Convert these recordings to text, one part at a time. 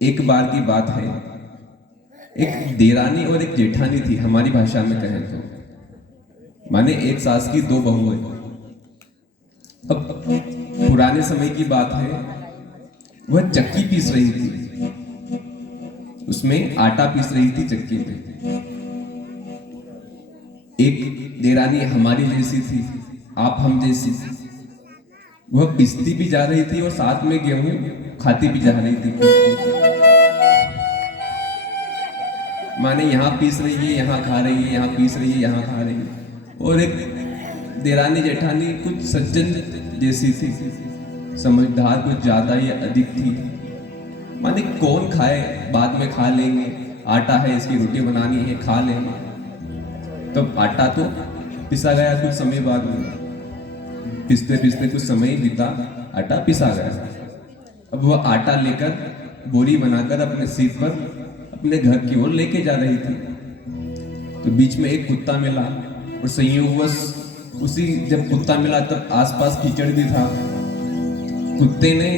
एक बार की बात है, एक देरानी और एक जेठानी थी, हमारी भाषा में कहें तो। माने एक सास की दो बहुएं। अब पुराने समय की बात है, वह चक्की पीस रही थी, उसमें आटा पीस रही थी चक्की में। एक देरानी हमारी जैसी थी, आप हम जैसी। वह पीसती भी जा रही थी और साथ में गेहूं खाती भी जा रही थी। माने यहाँ पीस रही है, यहाँ खा रही है, यहाँ पीस रही है, यहाँ खा रही है। और एक देरानी जेठानी कुछ सज्जन जैसी थी, समझदार कुछ ज्यादा ही अधिक थी। माने कौन खाए, बाद में खा लेंगे, आटा है इसकी रोटी बनानी है, खा लेंगे। तब आटा तो पिसा गया कुछ समय बाद में, पिसते पिसते कुछ समय बीता, आटा पिसा गया। अब वह आटा लेकर बोरी बनाकर अपने सीट पर अपने घर की ओर लेके जा रही थी। तो बीच में एक कुत्ता मिला और संयोगवश उसी जब कुत्ता मिला तब आसपास कीचड़ भी था। कुत्ते ने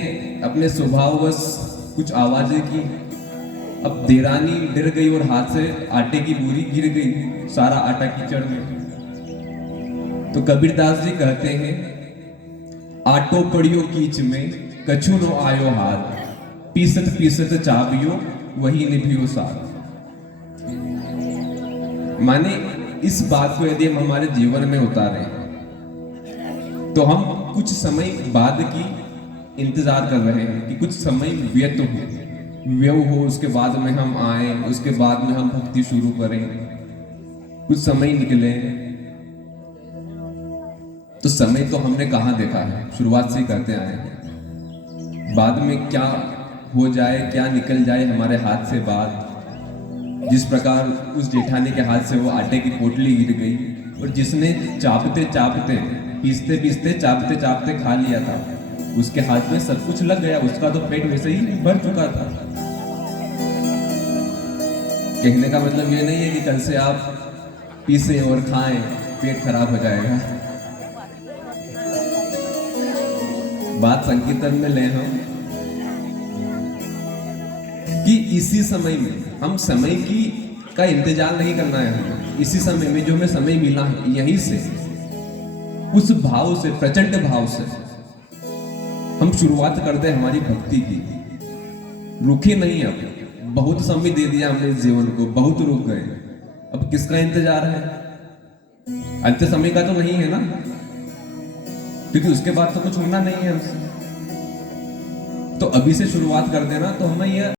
अपने स्वभाववश कुछ आवाजें की। अब देरानी डर गई और हाथ से आटे की बोरी गिर गई, सारा आटा कीचड़ में। तो कबीरदास जी कहते हैं, आटो पड़ियो कीच में कछु नो आयो हाथ, पीसत पीसत चाबियो वही निभियो साथ। माने इस बात को यदि हम हमारे जीवन में उतारें तो हम कुछ समय बाद की इंतजार कर रहे हैं कि कुछ समय व्यय हो, उसके बाद में हम आए, उसके बाद में हम भक्ति शुरू करें, कुछ समय निकले। तो समय तो हमने कहां देखा है, शुरुआत से ही करते आए हैं। बाद में क्या हो जाए, क्या निकल जाए हमारे हाथ से बात। जिस प्रकार उस जेठानी के हाथ से वो आटे की पोटली गिर गई और जिसने चापते चापते, पीसते पीसते, चापते चापते खा लिया था, उसके हाथ में सब कुछ लग गया, उसका तो पेट वैसे ही भर चुका था। कहने का मतलब ये नहीं है कि कल से आप पीसें और खाएं, पेट खराब हो जाएगा। बात संकीर्तन में ले हम कि इसी समय में हम समय की का इंतजार नहीं करना है हमें। इसी समय में जो हमें समय मिला है, यहीं से उस भाव से, प्रचंड भाव से हम शुरुआत करते हैं हमारी भक्ति की। रुके नहीं, अब बहुत समय दे दिया हमने इस जीवन को, बहुत रुक गए। अब किसका इंतजार है? अंत समय का तो नहीं है ना, क्योंकि उसके बाद तो कुछ होना नहीं है हमसे। तो अभी से शुरुआत कर देना तो हमें यह